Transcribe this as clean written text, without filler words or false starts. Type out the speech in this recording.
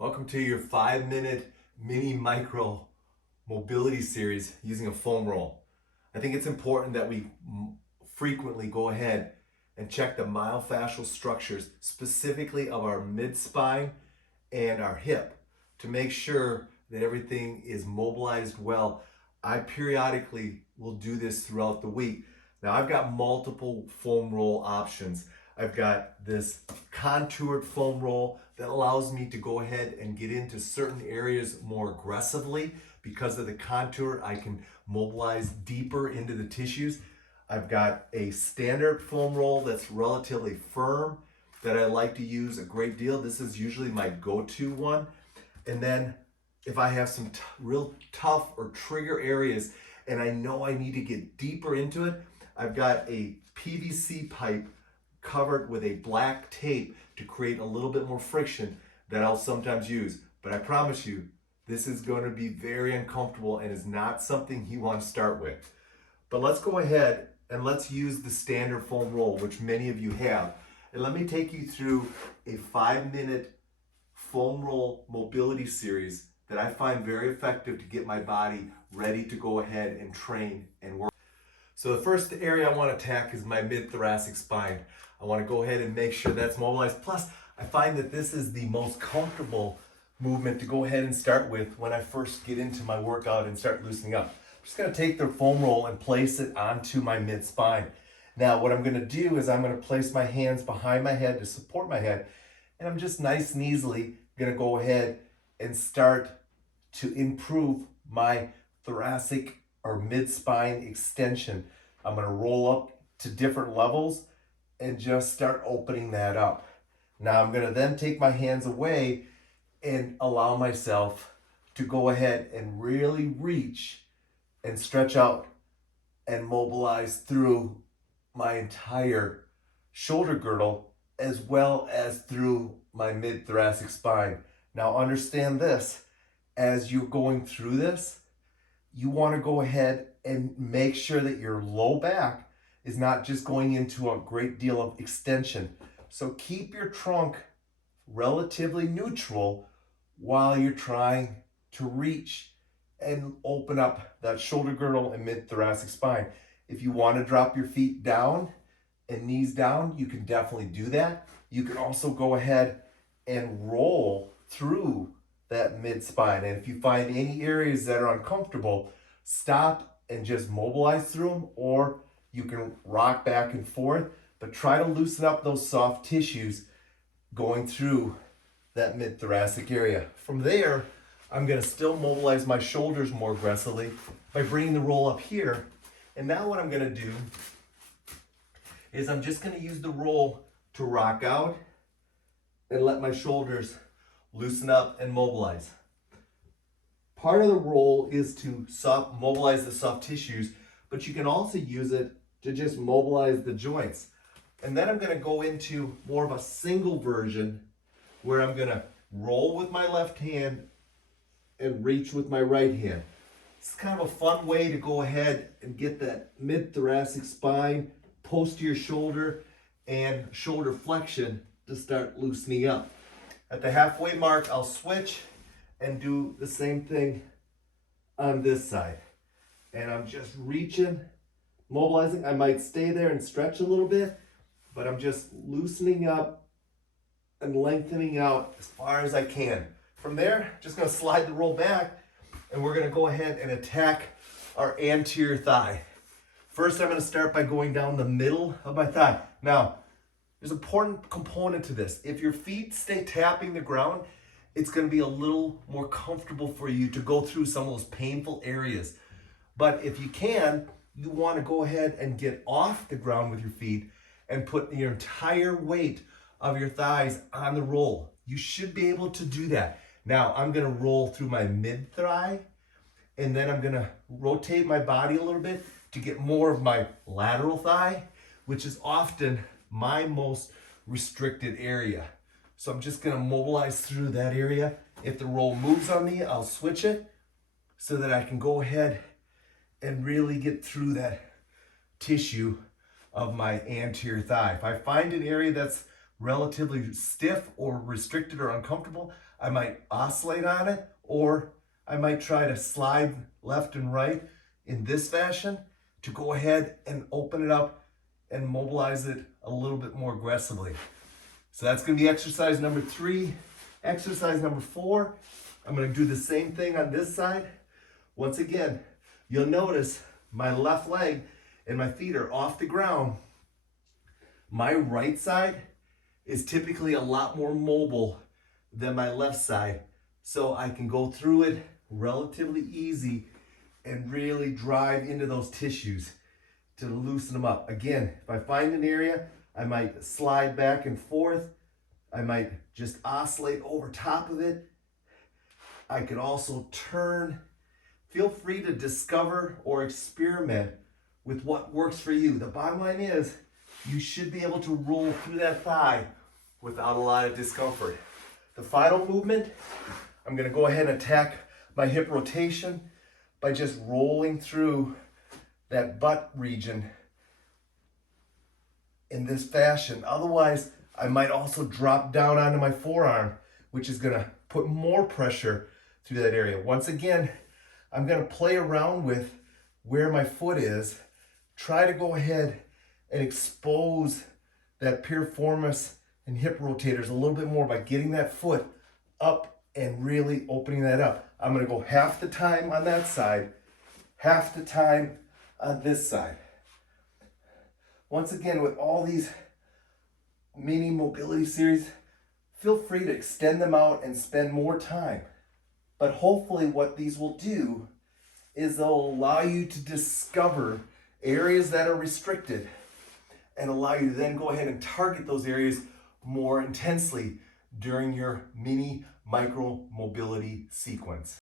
Welcome to your 5-minute mini micro mobility series using a foam roll. I think it's important that we frequently go ahead and check the myofascial structures, specifically of our mid-spine and our hip, to make sure that everything is mobilized well. I periodically will do this throughout the week. Now I've got multiple foam roll options. I've got this contoured foam roll that allows me to go ahead and get into certain areas more aggressively. Because of the contour, I can mobilize deeper into the tissues. I've got a standard foam roll that's relatively firm that I like to use a great deal. This is usually my go-to one. And then if I have some real tough or trigger areas and I know I need to get deeper into it, I've got a PVC pipe covered with a black tape to create a little bit more friction that I'll sometimes use. But I promise you, this is going to be very uncomfortable and is not something you want to start with. But let's go ahead and let's use the standard foam roll, which many of you have. And let me take you through a 5-minute foam roll mobility series that I find very effective to get my body ready to go ahead and train and work. So the first area I want to attack is my mid-thoracic spine. I want to go ahead and make sure that's mobilized. Plus, I find that this is the most comfortable movement to go ahead and start with when I first get into my workout and start loosening up. I'm just going to take the foam roll and place it onto my mid-spine. Now, what I'm going to do is I'm going to place my hands behind my head to support my head, and I'm just nice and easily going to go ahead and start to improve my thoracic or mid-spine extension. I'm going to roll up to different levels and just start opening that up. Now I'm going to then take my hands away and allow myself to go ahead and really reach and stretch out and mobilize through my entire shoulder girdle as well as through my mid-thoracic spine. Now understand this, as you're going through this, you want to go ahead and make sure that your low back is not just going into a great deal of extension. So keep your trunk relatively neutral while you're trying to reach and open up that shoulder girdle and mid-thoracic spine. If you want to drop your feet down and knees down, you can definitely do that. You can also go ahead and roll through that mid-spine. And if you find any areas that are uncomfortable, stop and just mobilize through them, or you can rock back and forth, but try to loosen up those soft tissues going through that mid-thoracic area. From there, I'm going to still mobilize my shoulders more aggressively by bringing the roll up here. And now what I'm going to do is I'm just going to use the roll to rock out and let my shoulders loosen up and mobilize. Part of the roll is to mobilize the soft tissues, but you can also use it to just mobilize the joints. And then I'm going to go into more of a single version where I'm going to roll with my left hand and reach with my right hand. It's kind of a fun way to go ahead and get that mid-thoracic spine, posterior shoulder, and shoulder flexion to start loosening up. At the halfway mark, I'll switch and do the same thing on this side. And I'm just reaching, mobilizing. I might stay there and stretch a little bit, but I'm just loosening up and lengthening out as far as I can. From there, just going to slide the roll back, and we're going to go ahead and attack our anterior thigh. First, I'm going to start by going down the middle of my thigh. Now, there's an important component to this. If your feet stay tapping the ground, it's going to be a little more comfortable for you to go through some of those painful areas. But if you can, you want to go ahead and get off the ground with your feet and put your entire weight of your thighs on the roll. You should be able to do that. Now, I'm going to roll through my mid-thigh, and then I'm going to rotate my body a little bit to get more of my lateral thigh, which is often my most restricted area. So I'm just going to mobilize through that area. If the roll moves on me, I'll switch it so that I can go ahead and really get through that tissue of my anterior thigh. If I find an area that's relatively stiff or restricted or uncomfortable, I might oscillate on it, or I might try to slide left and right in this fashion to go ahead and open it up and mobilize it a little bit more aggressively. So that's going to be exercise number 3. Exercise number 4, I'm going to do the same thing on this side. Once again, you'll notice my left leg and my feet are off the ground. My right side is typically a lot more mobile than my left side. So I can go through it relatively easy and really drive into those tissues to loosen them up. Again, if I find an area, I might slide back and forth. I might just oscillate over top of it. I could also turn. Feel free to discover or experiment with what works for you. The bottom line is, you should be able to roll through that thigh without a lot of discomfort. The final movement, I'm going to go ahead and attack my hip rotation by just rolling through that butt region in this fashion. Otherwise, I might also drop down onto my forearm, which is going to put more pressure through that area. Once again, I'm going to play around with where my foot is. Try to go ahead and expose that piriformis and hip rotators a little bit more by getting that foot up and really opening that up. I'm going to go half the time on that side, half the time on this side. Once again, with all these mini mobility series, feel free to extend them out and spend more time. But hopefully what these will do is they'll allow you to discover areas that are restricted and allow you to then go ahead and target those areas more intensely during your mini micro mobility sequence.